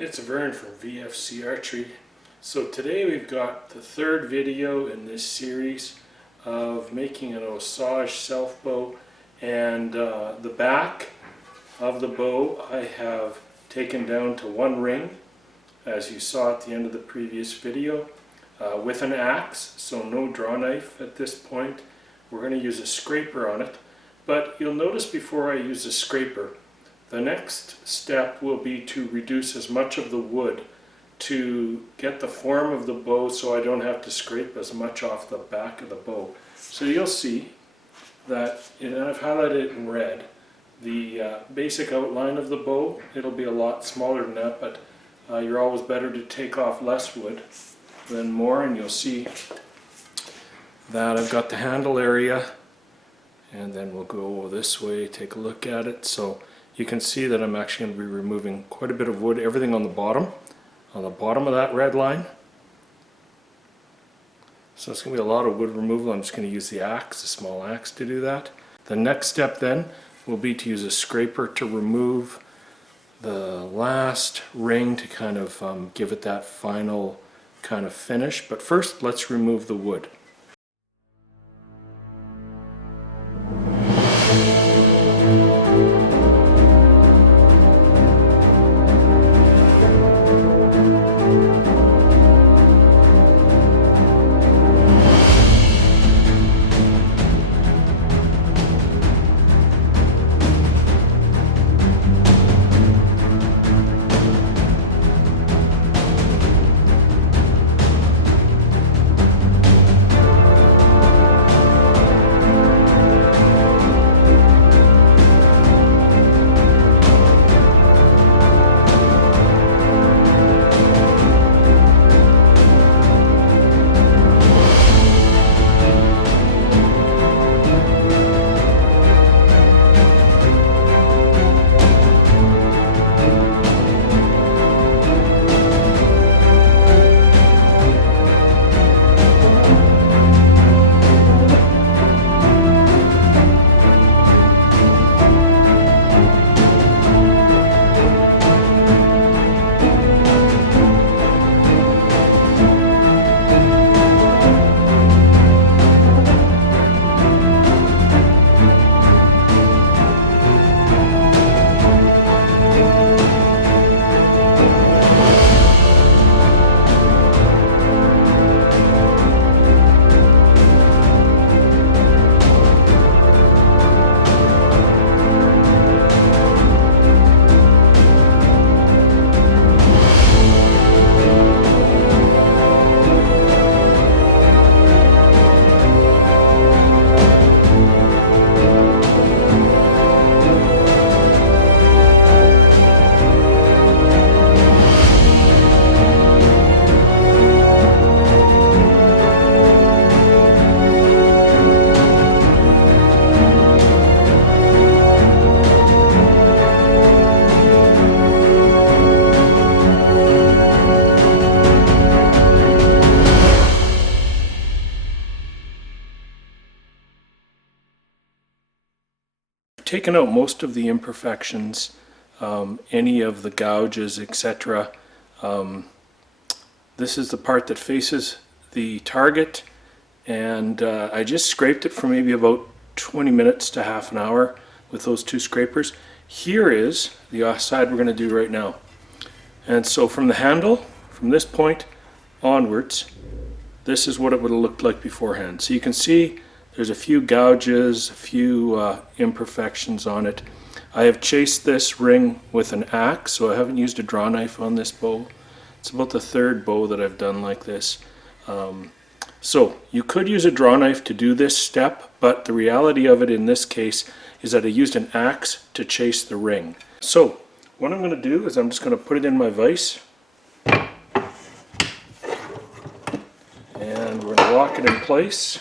It's Vern from VFC Archery. So today we've got the third video in this series of making an Osage self bow, and the back of the bow I have taken down to one ring, as you saw at the end of the previous video, with an axe, so no draw knife at this point. We're going to use a scraper on it, but you'll notice before I use a scraper, the next step will be to reduce as much of the wood to get the form of the bow so I don't have to scrape as much off the back of the bow. So you'll see that, and I've highlighted it in red, the basic outline of the bow. It'll be a lot smaller than that, but you're always better to take off less wood than more, and you'll see that I've got the handle area, and then we'll go this way, take a look at it. So you can see that I'm actually going to be removing quite a bit of wood, everything on the bottom of that red line. So it's going to be a lot of wood removal. I'm just going to use the axe, a small axe, to do that. The next step then will be to use a scraper to remove the last ring to kind of give it that final kind of finish. But first, let's remove the wood. Taken out most of the imperfections, any of the gouges, etc. This is the part that faces the target, and I just scraped it for maybe about 20 minutes to half an hour with those two scrapers. Here is the side we're going to do right now. And so from the handle, from this point onwards, this is what it would have looked like beforehand. So you can see there's a few gouges, a few imperfections on it. I have chased this ring with an axe, so I haven't used a draw knife on this bow. It's about the third bow that I've done like this. So you could use a draw knife to do this step, but the reality of it in this case is that I used an axe to chase the ring. So what I'm going to do is I'm just going to put it in my vise, and we're going to lock it in place.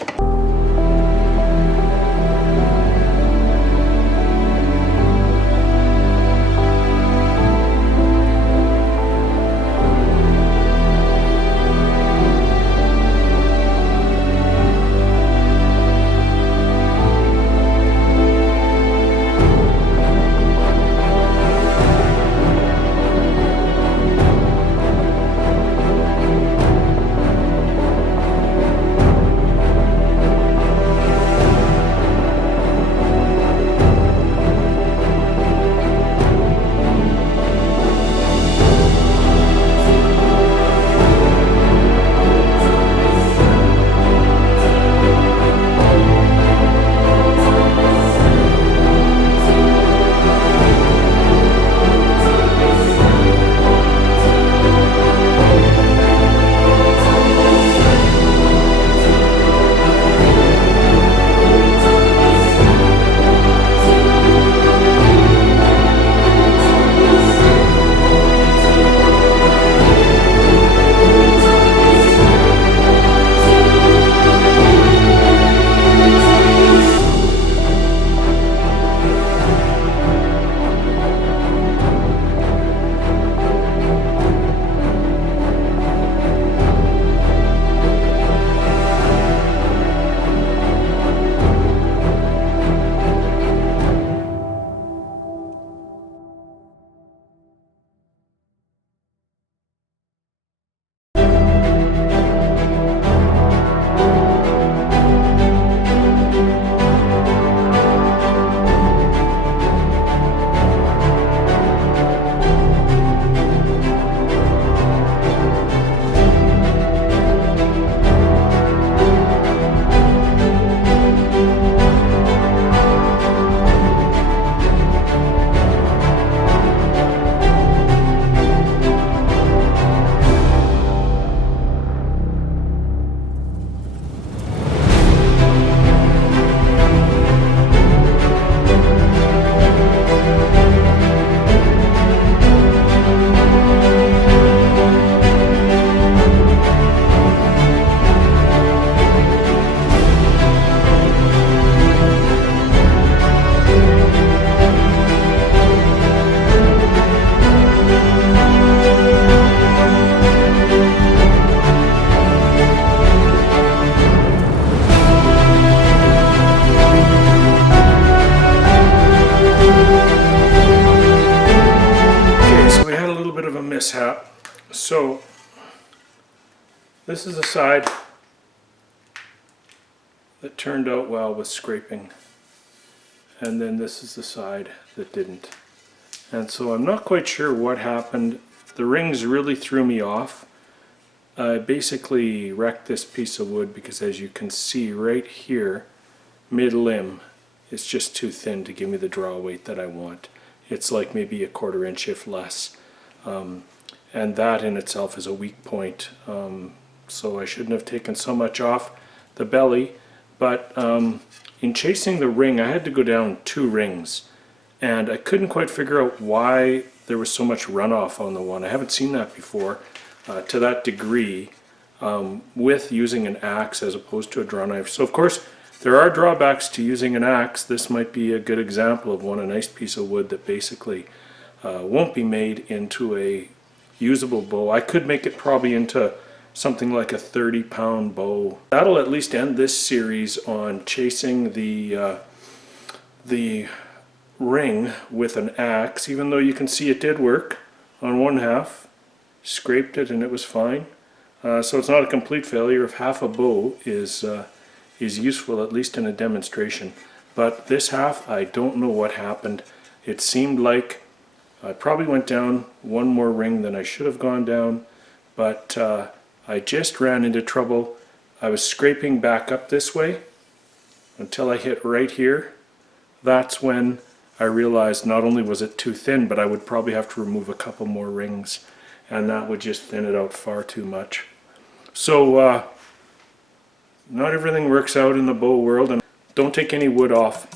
mishap. So this is the side that turned out well with scraping, and then this is the side that didn't. And so I'm not quite sure what happened. The rings really threw me off. I basically wrecked this piece of wood because, as you can see right here, mid-limb, it's just too thin to give me the draw weight that I want. It's like maybe a 1/4 inch if less. And that in itself is a weak point. So I shouldn't have taken so much off the belly. But in chasing the ring, I had to go down 2 rings. And I couldn't quite figure out why there was so much runoff on the one. I haven't seen that before to that degree with using an axe as opposed to a draw knife. So of course there are drawbacks to using an axe. This might be a good example of one, a nice piece of wood that basically won't be made into a usable bow. I could make it probably into something like a 30-pound bow. That'll at least end this series on chasing the ring with an axe, even though you can see it did work on one half. Scraped it and it was fine. So it's not a complete failure if half a bow is useful, at least in a demonstration. But this half, I don't know what happened. It seemed like I probably went down one more ring than I should have gone down, but I just ran into trouble. I was scraping back up this way until I hit right here. That's when I realized not only was it too thin, but I would probably have to remove a couple more rings, and that would just thin it out far too much. So not everything works out in the bow world, and don't take any wood off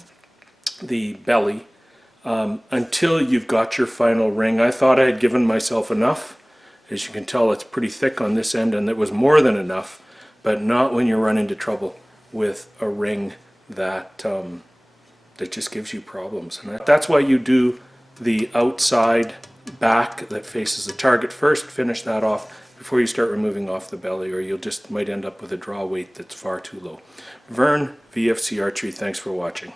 the belly until you've got your final ring. I thought I had given myself enough. As you can tell, it's pretty thick on this end, and it was more than enough, but not when you run into trouble with a ring that that just gives you problems. And that's why you do the outside back that faces the target first. Finish that off before you start removing off the belly, or you'll just might end up with a draw weight that's far too low. Vern, VFC Archery, thanks for watching.